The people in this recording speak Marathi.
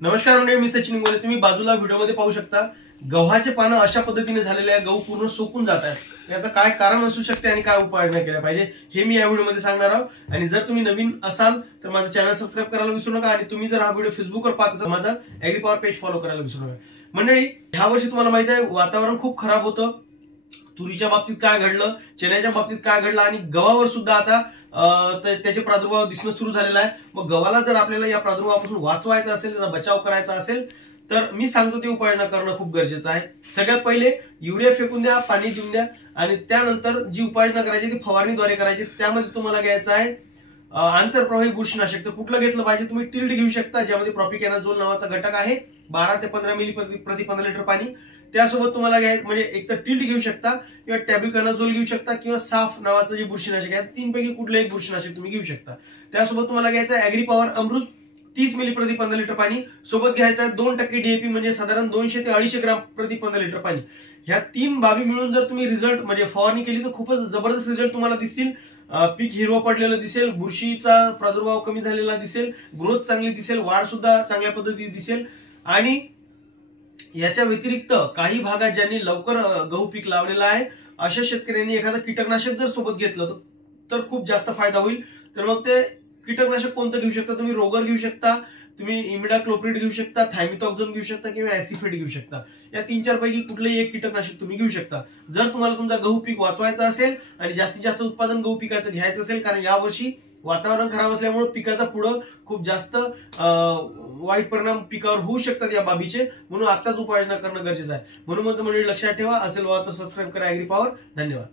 नमस्कार मंडळी, मी सचिन बोलतोय। तुम्ही बाजूला व्हिडिओमध्ये पाहू शकता गव्हाचे पानं अशा पद्धतीने झालेले आहे, गहू पूर्ण सोकून जात आहेत। याचं काय कारण असू शकते आणि काय उपाययोजना केल्या पाहिजे हे मी या व्हिडिओमध्ये सांगणार आहोत। आणि जर तुम्ही नवीन असाल तर माझं चॅनल सबस्क्राइब करायला विसरू नका आणि तुम्ही जर हा व्हिडिओ फेसबुकवर पाहत असाल माझा ऍग्री पॉवर पेज फॉलो करायला विसरू नका। मंडळी, ह्या वर्षी तुम्हाला माहिती आहे वातावरण खूप खराब होतं। तुरीच्या बाबतीत काय घडलं, चण्याच्या बाबतीत काय घडलं आणि गव्हावर सुद्धा आता त्याचे प्रादुर्भाव दिसणं सुरू झालेला आहे। मग गव्हाला जर आपल्याला या प्रादुर्भावापासून वाचवायचा असेल, त्याचा बचाव करायचा असेल तर मी सांगतो ते उपाययोजना करणं खूप गरजेचं आहे। सगळ्यात पहिले युरिया फेकून द्या, पाणी देऊन द्या आणि त्यानंतर जी उपाययोजना करायची ती फवारणीद्वारे करायची। त्यामध्ये तुम्हाला घ्यायचं आहे आंतरप्रवाही बुरशीनाशक। तर कुठलं घेतलं पाहिजे? तुम्ही टिल्ड घेऊ शकता, ज्यामध्ये प्रोपिकॅनाझोल नावाचा घटक आहे, 12 ते 15 मिली प्रति 15 लिटर पाणी। त्यासोबत तुम्हाला घ्यायचं म्हणजे एक तर टिल्ड घेऊ शकता किंवा टॅब्युकॅनाझोल घेऊ शकता किंवा साफ नावाचं जे बुरशीनाशक आहे, तीनपैकी कुठलंही बुरशीनाशक तुम्ही घेऊ शकता। त्यासोबत तुम्हाला घ्यायचं ऍग्री पॉवर अमृत 30 मिली प्रति 15 लिटर पाणी। सोबत घ्यायचं आहे 2% डीएपी म्हणजे साधारण 200 ते 250 ग्राम प्रति 15 लिटर पाणी। ह्या तीन बाबी मिळून जर तुम्ही रिझल्ट म्हणजे फवारणी केली तर खूपच जबरदस्त रिझल्ट तुम्हाला दिसतील। पीक हिरवं पडलेलं दिसेल, बुरशीचा प्रादुर्भाव कमी झालेला दिसेल, ग्रोथ चांगली दिसेल, वाढ सुद्धा चांगल्या पद्धतीने दिसेल। आणि याच्या व्यतिरिक्त काही भागात ज्यांनी लवकर गहू पीक लावलेला आहे अशा शेतकऱ्यांनी एखादं कीटकनाशक जर सोबत घेतलं तर खूप जास्त फायदा होईल। तर मग ते कीटकनाशक कोणतं घेऊ शकता? तुम्ही रोगर घेऊ शकता, तुम्ही इमिडाक्लोप्रिड घेऊ शकता, थायमिथॉक्झोन घेऊ शकता किंवा ऍसिफेट घेऊ शकता। या 3-4 पैकी कुठलंही एक कीटकनाशक तुम्ही घेऊ शकता जर तुम्हाला तुमचा गहू पीक वाचवायचा असेल आणि जास्तीत जास्त उत्पादन गहू पिकाचं घ्यायचं असेल। कारण यावर्षी वातावरण खराब असल्यामुळे पिकाचा पुढं खूप जास्त वाईट परिणाम पिकावर होऊ शकतात या बाबीचे, म्हणून आताच उपाययोजना करणं गरजेचं आहे। म्हणून मंडळी लक्षात ठेवा, असेल तर सबस्क्राइब करा ऍग्री पॉवर। धन्यवाद।